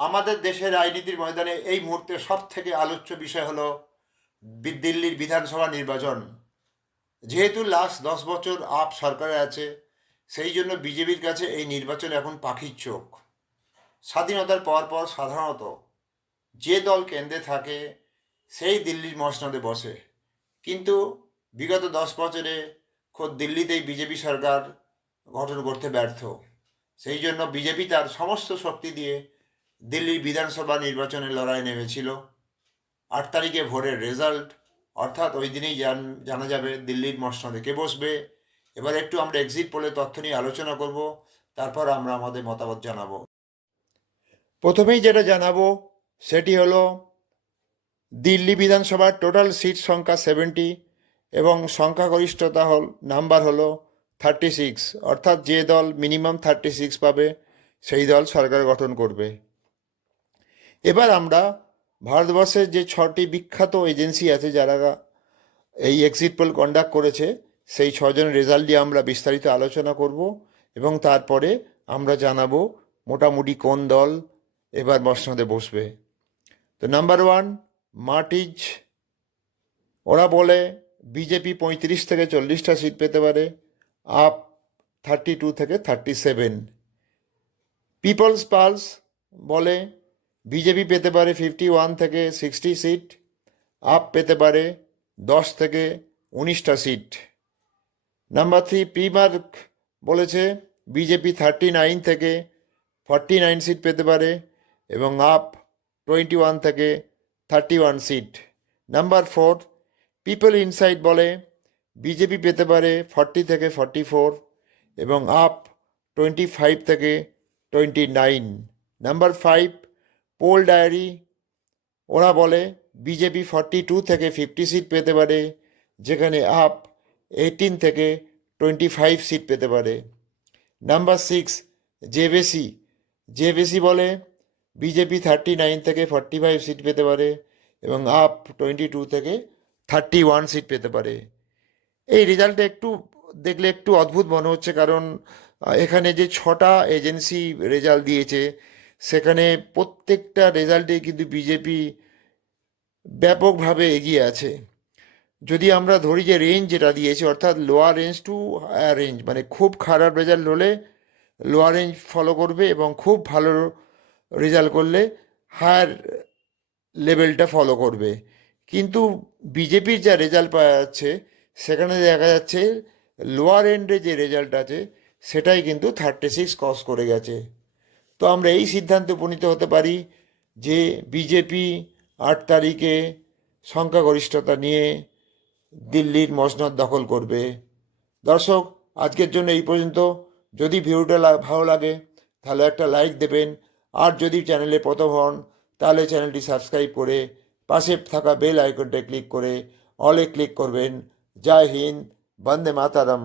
আমাদের দেশের রাজনীতির ময়দানে এই মুহূর্তে সব থেকে আলোচ্য বিষয় হলো দিল্লির বিধানসভা নির্বাচন। যেহেতু লাস্ট দশ বছর আপ সরকারে আছে, সেই জন্য বিজেপির কাছে এই নির্বাচন এখন পাখির চোখ। স্বাধীনতার পর পর সাধারণত যে দল কেন্দ্রে থাকে, সেই দিল্লির মসনদে বসে। কিন্তু বিগত দশ বছরে খোদ দিল্লিতেই বিজেপি সরকার গঠন করতে ব্যর্থ। সেই জন্য বিজেপি তার সমস্ত শক্তি দিয়ে দিল্লির বিধানসভা নির্বাচনের লড়াই নেমেছিল। আট তারিখে ভোরের রেজাল্ট, অর্থাৎ ওই দিনেই জান যাবে দিল্লির মসনদে কে বসবে। এবার একটু আমরা এক্সিট পোলের তথ্য নিয়ে আলোচনা করব, তারপর আমরা আমাদের মতামত জানাব। প্রথমেই যেটা জানাব, সেটি হলো, দিল্লি বিধানসভার টোটাল সিট সংখ্যা সেভেন্টি এবং সংখ্যাগরিষ্ঠতা হল নাম্বার হলো থার্টি সিক্স অর্থাৎ যে দল মিনিমাম থার্টি সিক্স পাবে, সেই দল সরকার গঠন করবে। এবার আমরা ভারতবর্ষের যে ছটি বিখ্যাত এজেন্সি আছে যারা এই এক্সিট পোল কন্ডাক্ট করেছে, সেই ছজনের রেজাল্ট দিয়ে আমরা বিস্তারিত আলোচনা করব এবং তারপরে আমরা জানাব মোটামুটি কোন দল এবার মসনদে বসবে। তো নাম্বার ওয়ান মার্টিজ। ওরা বলে বিজেপি পঁয়ত্রিশ থেকে চল্লিশটা সিট পেতে পারে আপ থার্টি টু থেকে থার্টি সেভেন পিপলস পালস বলে বিজেপি পেতে পারে ফিফটি ওয়ান থেকে সিক্সটি সিট আপ পেতে পারে দশ থেকে উনিশটা সিট নাম্বার থ্রি প্রিমার্ক বলেছে বিজেপি থার্টি নাইন থেকে ফর্টি নাইন সিট পেতে পারে এবং আপ টোয়েন্টি ওয়ান থেকে thirty one seat number four people insight বলে বিজেপি পেতে পারে ফর্টি থেকে ফর্টি ফোর এবং আপ টোয়েন্টি ফাইভ থেকে twenty nine number five pole diary ওরা বলে বিজেপি ফর্টি টু থেকে ফিফটি সিট পেতে পারে, যেখানে আপ এইটিন থেকে টোয়েন্টি ফাইভ সিট পেতে পারে। নাম্বার সিক্স জেবেসি জেবেসি বলে বিজেপি থার্টি নাইন থেকে ফর্টি ফাইভ সিট পেতে পারে এবং আপ টোয়েন্টি টু থেকে থার্টি ওয়ান সিট পেতে পারে। এই রেজাল্টটা একটু দেখলে একটু অদ্ভুত মনে হচ্ছে, কারণ এখানে যে ছটা এজেন্সি রেজাল্ট দিয়েছে সেখানে প্রত্যেকটা রেজাল্টে কিন্তু বিজেপি ব্যাপকভাবে এগিয়ে আছে। যদি আমরা ধরি যে রেঞ্জ যেটা দিয়েছে, অর্থাৎ lower range to higher range মানে খুব খারাপ রেজাল্ট হলে লোয়ার রেঞ্জ ফলো করবে এবং খুব ভালো রেজাল্ট করলে হায়ার লেভেলটা ফলো করবে। কিন্তু বিজেপির যা রেজাল্ট পাওয়া যাচ্ছে, সেখানে দেখা যাচ্ছে লোয়ার এন্ডে যে রেজাল্ট আছে, সেটাই কিন্তু থার্টি সিক্স ক্রস করে গেছে। তো আমরা এই সিদ্ধান্তে উপনীত হতে পারি যে বিজেপি আট তারিখে সংখ্যাগরিষ্ঠতা নিয়ে দিল্লির মসনদ দখল করবে। দর্শক, আজকের জন্য এই পর্যন্ত। যদি ভিডিওটা ভালো লাগে, তাহলে একটা লাইক দেবেন। আর যদি চ্যানেলে প্রথম হন, তাহলে চ্যানেলটি সাবস্ক্রাইব করে পাশে থাকা বেল আইকনটা ক্লিক করে অলে ক্লিক করবেন। জয় হিন্দ, বন্দে মাতারাম।